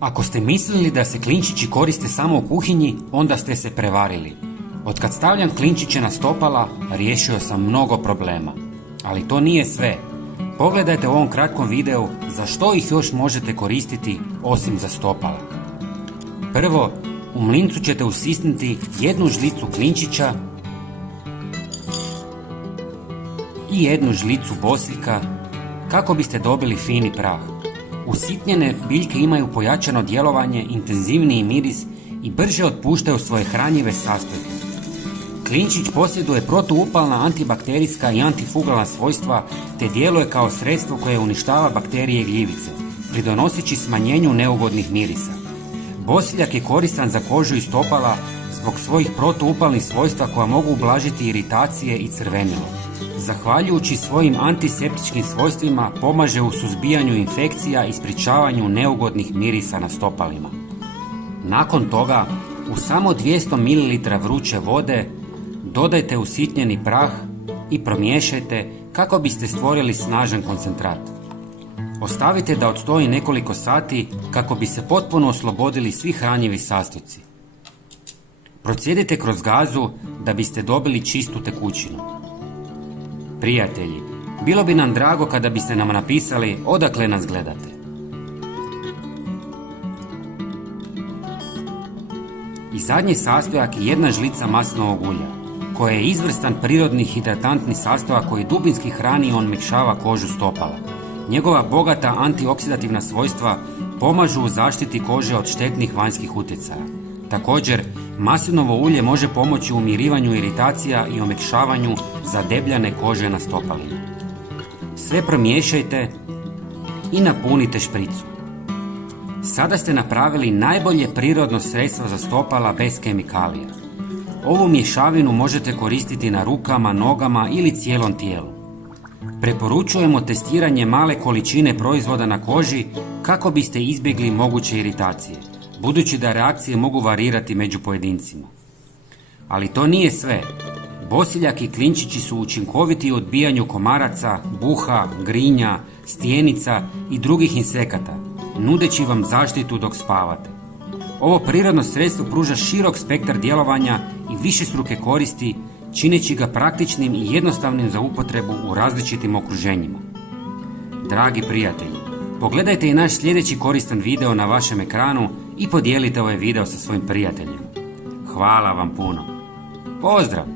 Ako ste mislili da se klinčići koriste samo u kuhinji, onda ste se prevarili. Otkad stavljam klinčiće na stopala, riješio sam mnogo problema. Ali to nije sve. Pogledajte u ovom kratkom videu za što ih još možete koristiti osim za stopala. Prvo, u mlincu ćete usisniti jednu žlicu klinčića i jednu žlicu bosiljka kako biste dobili fini prah. Usitnjene biljke imaju pojačano djelovanje, intenzivniji miris i brže otpuštaju svoje hranjive sastojke. Klinčić posjeduje protuupalna, antibakterijska i antifugalna svojstva te djeluje kao sredstvo koje uništava bakterije i gljivice, pridonoseći smanjenju neugodnih mirisa. Bosiljak je koristan za kožu i stopala zbog svojih protuupalnih svojstva koja mogu ublažiti iritacije i crvenilo. Zahvaljujući svojim antiseptičkim svojstvima pomaže u suzbijanju infekcija i sprječavanju neugodnih mirisa na stopalima. Nakon toga, u samo 200 ml vruće vode dodajte usitnjeni prah i promiješajte kako biste stvorili snažan koncentrat. Ostavite da odstoji nekoliko sati kako bi se potpuno oslobodili svi hranjivi sastojci. Procijedite kroz gazu da biste dobili čistu tekućinu. Prijatelji, bilo bi nam drago kada biste nam napisali odakle nas gledate. I zadnji sastojak je jedna žlica maslinovog ulja, koje je izvrstan prirodni hidratantni sastojak koji dubinski hrani i omekšava kožu stopala. Njegova bogata antioksidativna svojstva pomažu u zaštiti kože od štetnih vanjskih utjecaja. Također, maslinovo ulje može pomoći u umirivanju iritacija i omekšavanju zadebljane kože na stopalima. Sve promiješajte i napunite špricu. Sada ste napravili najbolje prirodno sredstvo za stopala bez kemikalija. Ovu mješavinu možete koristiti na rukama, nogama ili cijelom tijelu. Preporučujemo testiranje male količine proizvoda na koži kako biste izbjegli moguće iritacije, budući da reakcije mogu varirati među pojedincima. Ali to nije sve. Bosiljak i klinčići su učinkoviti u odbijanju komaraca, buha, grinja, stjenica i drugih insekata, nudeći vam zaštitu dok spavate. Ovo prirodno sredstvo pruža širok spektar djelovanja i višestruke koristi, čineći ga praktičnim i jednostavnim za upotrebu u različitim okruženjima. Dragi prijatelji, pogledajte i naš sljedeći koristan video na vašem ekranu i podijelite ovaj video sa svojim prijateljima. Hvala vam puno. Pozdrav!